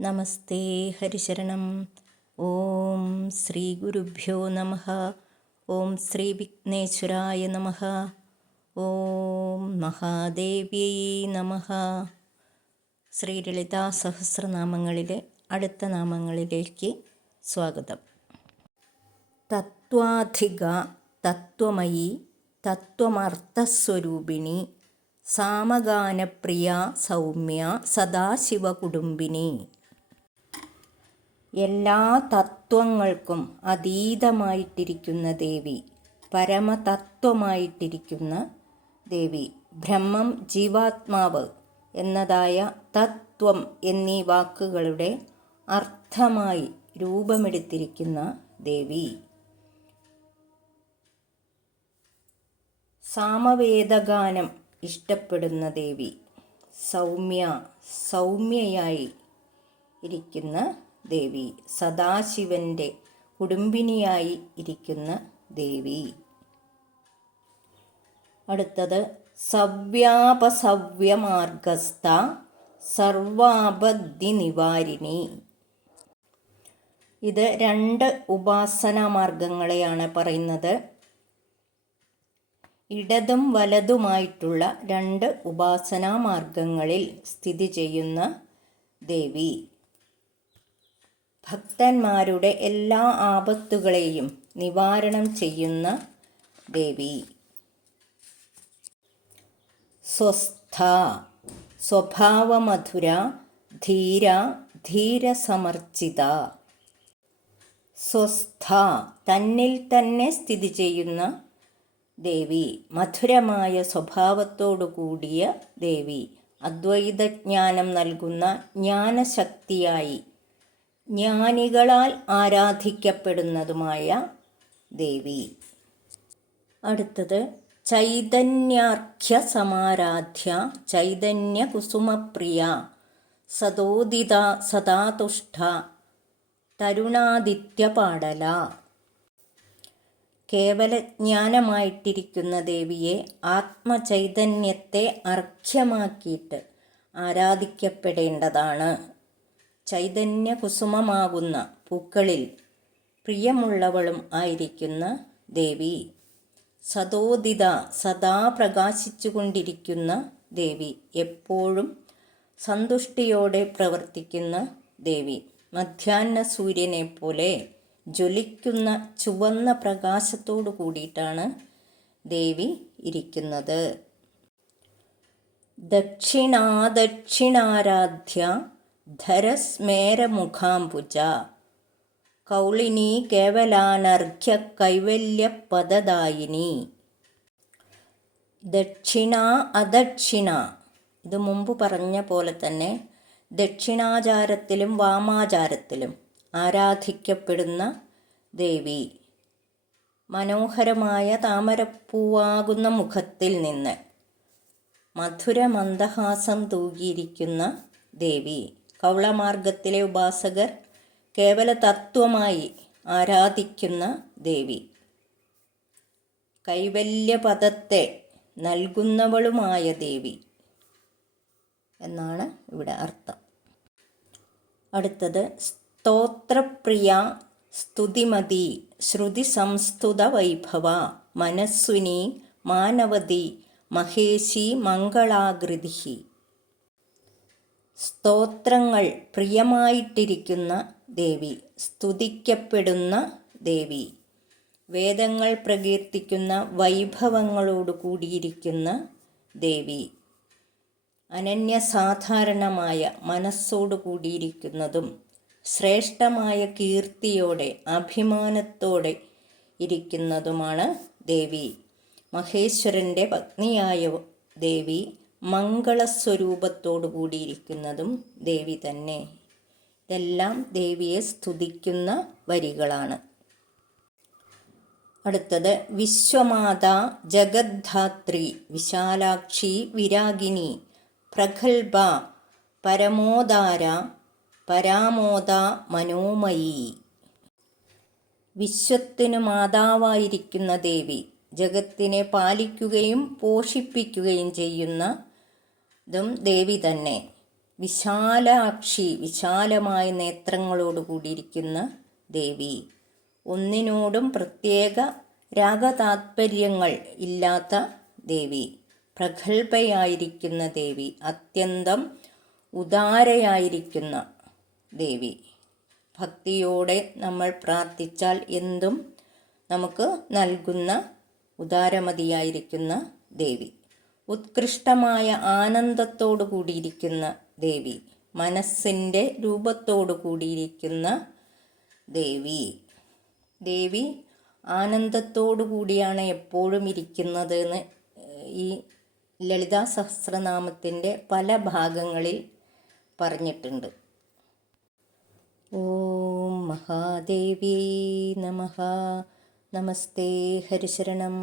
നമസ്തേ ഹരിശരണം. ഓം ശ്രീ ഗുരുഭ്യോ നമ. ഓം ശ്രീ വിഘ്നേശ്വരായ നമ. ഓം മഹാദേവ്യൈ നമ. ശ്രീ ലളിതാ സഹസ്രനാമങ്ങളിലെ അടുത്ത നാമങ്ങളിലേക്ക് സ്വാഗതം. തത്വാധിക തത്വമയി തത്വമർത്ഥസ്വരൂപിണി സാമഗാനപ്രിയ സൗമ്യ സദാശിവകുടുംബിനി എല്ലാ തത്വങ്ങൾക്കും അതീതമായിട്ടിരിക്കുന്ന ദേവി പരമതത്വമായിട്ടിരിക്കുന്ന ദേവി ബ്രഹ്മം ജീവാത്മാവ് എന്നതായ തത്വം എന്നീ വാക്കുകളുടെ അർത്ഥമായി രൂപമെടുത്തിരിക്കുന്ന ദേവി. സാമവേദഗാനം ഇഷ്ടപ്പെടുന്ന ദേവി സൗമ്യ സൗമ്യയായി ഇരിക്കുന്ന ദേവി. സദാശിവന്റെ കുടുംബിനിയായി ഇരിക്കുന്ന ദേവി. അടുത്തത് സവ്യാപസവ്യമാർഗസ്ഥ സർവാപദ്ധി നിവാരിണി ഇത് രണ്ട് ഉപാസനാ മാർഗങ്ങളെയാണ് പറയുന്നത്. ഇടതും വലതുമായിട്ടുള്ള രണ്ട് ഉപാസനാ മാർഗങ്ങളിൽ സ്ഥിതി ചെയ്യുന്ന ദേവി. ഭക്തന്മാരുടെ എല്ലാ ആപത്തുകളെയും നിവാരണം ചെയ്യുന്ന ദേവി. സ്വസ്ഥ സ്വഭാവമധുര ധീര ധീരസമർച്ചിത. സ്വസ്ഥ തന്നിൽ തന്നെ സ്ഥിതി ചെയ്യുന്ന ദേവി. മധുരമായ സ്വഭാവത്തോടു കൂടിയ ദേവി. അദ്വൈതജ്ഞാനം നൽകുന്ന ജ്ഞാനശക്തിയായി ജ്ഞാനികളാൽ ആരാധിക്കപ്പെടുന്നതുമായ ദേവി. അടുത്തത് ചൈതന്യാർഘ്യ സമാരാധ്യ ചൈതന്യ കുസുമപ്രിയ സതോദിത സദാതുഷ്ട തരുണാദിത്യ പാടല. കേവലജ്ഞാനമായിട്ടിരിക്കുന്ന ദേവിയെ ആത്മചൈതന്യത്തെ അർഘ്യമാക്കിയിട്ട് ആരാധിക്കപ്പെടേണ്ടതാണ്. ചൈതന്യ കുസുമമാകുന്ന പൂക്കളിൽ പ്രിയമുള്ളവളും ആയിരിക്കുന്ന ദേവി. സതോദിത സദാ പ്രകാശിച്ചുകൊണ്ടിരിക്കുന്ന ദേവി. എപ്പോഴും സന്തുഷ്ടിയോടെ പ്രവർത്തിക്കുന്ന ദേവി. മധ്യാഹ്ന സൂര്യനെ പോലെ ജ്വലിക്കുന്ന ചുവന്ന പ്രകാശത്തോടു കൂടിയിട്ടാണ് ദേവി ഇരിക്കുന്നത്. ദക്ഷിണാദക്ഷിണാരാധ്യ ധരസ്മേരമുഖാംബുജ. കൗളിനി കേവലാനർഘ്യ കൈവല്യപദദായിനി ദക്ഷിണ അദക്ഷിണ. ഇത് മുമ്പ് പറഞ്ഞ പോലെ തന്നെ ദക്ഷിണാചാരത്തിലും വാമാചാരത്തിലും ആരാധിക്കപ്പെടുന്ന ദേവി. മനോഹരമായ താമരപ്പൂവാകുന്ന മുഖത്തിൽ നിന്ന് മധുര മന്ദഹാസം തൂകിയിരിക്കുന്ന ദേവി. കൗളമാർഗത്തിലെ ഉപാസകർ കേവല തത്വമായി ആരാധിക്കുന്ന ദേവി. കൈവല്യപദത്തെ നൽകുന്നവളുമായ ദേവി എന്നാണ് ഇവിടെ അർത്ഥം. അടുത്തത് സ്തോത്രപ്രിയ സ്തുതിമതി ശ്രുതി സംസ്തുത വൈഭവ മനസ്വിനി മാനവതി മഹേശി മംഗളാകൃതി സ്തോത്രങ്ങൾ പ്രിയമായിട്ടിരിക്കുന്ന ദേവി സ്തുതിക്കപ്പെടുന്ന ദേവി. വേദങ്ങൾ പ്രകീർത്തിക്കുന്ന വൈഭവങ്ങളോട് കൂടിയിരിക്കുന്ന ദേവി. അനന്യസാധാരണമായ മനസ്സോട് കൂടിയിരിക്കുന്നതും ശ്രേഷ്ഠമായ കീർത്തിയോടെ അഭിമാനത്തോടെ ഇരിക്കുന്നതുമാണ് ദേവി. മഹേശ്വരന്റെ പത്നിയായ ദേവി മംഗളസ്വരൂപത്തോടു കൂടിയിരിക്കുന്നതും ദേവി തന്നെ. ഇതെല്ലാം ദേവിയെ സ്തുതിക്കുന്ന വരികളാണ്. അടുത്തത് വിശ്വമാത ജഗദ്ധാത്രി വിശാലാക്ഷി വിരാഗിനി പ്രഗൽഭ പരമോദാര പരാമോദ മനോമയി. വിശ്വത്തിനു മാതാവായിരിക്കുന്ന ദേവി ജഗത്തിനെ പാലിക്കുകയും പോഷിപ്പിക്കുകയും ചെയ്യുന്ന ഇതും ദേവി തന്നെ. വിശാലാക്ഷി വിശാലമായ നേത്രങ്ങളോട് കൂടിയിരിക്കുന്ന ദേവി. ഒന്നിനോടും പ്രത്യേക രാഗതാത്പര്യങ്ങൾ ഇല്ലാത്ത ദേവി. പ്രഗത്ഭയായിരിക്കുന്ന ദേവി. അത്യന്തം ഉദാരയായിരിക്കുന്ന ദേവി. ഭക്തിയോടെ നമ്മൾ പ്രാർത്ഥിച്ചാൽ എന്തും നമുക്ക് നൽകുന്ന ഉദാരമതിയായിരിക്കുന്ന ദേവി. ഉത്കൃഷ്ടമായ ആനന്ദത്തോടു കൂടിയിരിക്കുന്ന ദേവി. മനസ്സിന്റെ രൂപത്തോടു കൂടിയിരിക്കുന്ന ദേവി. ദേവി ആനന്ദത്തോടു കൂടിയാണ് എപ്പോഴും ഇരിക്കുന്നത് എന്ന് ഈ ലളിതാ സഹസ്രനാമത്തിന്റെ പല ഭാഗങ്ങളിൽ പറഞ്ഞിട്ടുണ്ട്. ഓം മഹാദേവി നമഃ നമസ്തേ ഹരിശരണം.